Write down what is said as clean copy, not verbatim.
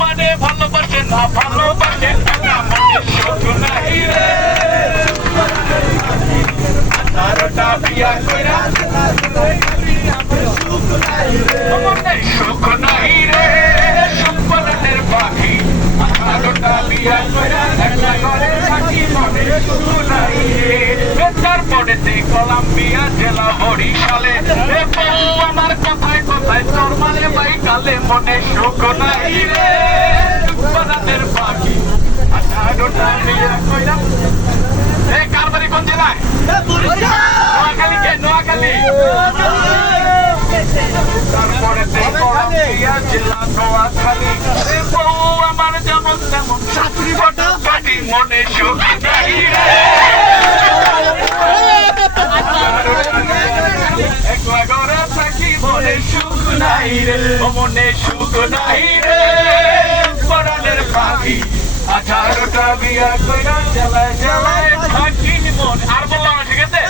মানে ভালোবাসে না ভালোবাসে না মনে সুখ নাই রে আঠারোটা বিয়া কইরা মনে সুখ নাই রে সুখের পাখি আঠারোটা বিয়া কইরা একলা করে থাকি মনে সুখ নাই রে তারপরে কলাম্বিয়া জেলা বরিশালে আমার কথায় কথায় তোর মানে ভাই কালে মনে সুখ নাই রে সুখের পাখি আঠারোটা বিয়া কইরা কার বাড়ি কোন জেলায় নোয়াখালী কে নোয়াখালী তারপরে কলাম্বিয়া জেলা নোয়াখালী বউ আমার যেমন তেমন ছাত্রী ফটো পাটি মনে সুখ নাই রে একলা ঘরে থাকি মনে সুখ নাই রে মনে সুখ নাই রে পরাণের পাখি আঠারোটা বিয়া কইরা জ্বালায় জ্বালায় থাকি মন আর বললাম ঠিক আছে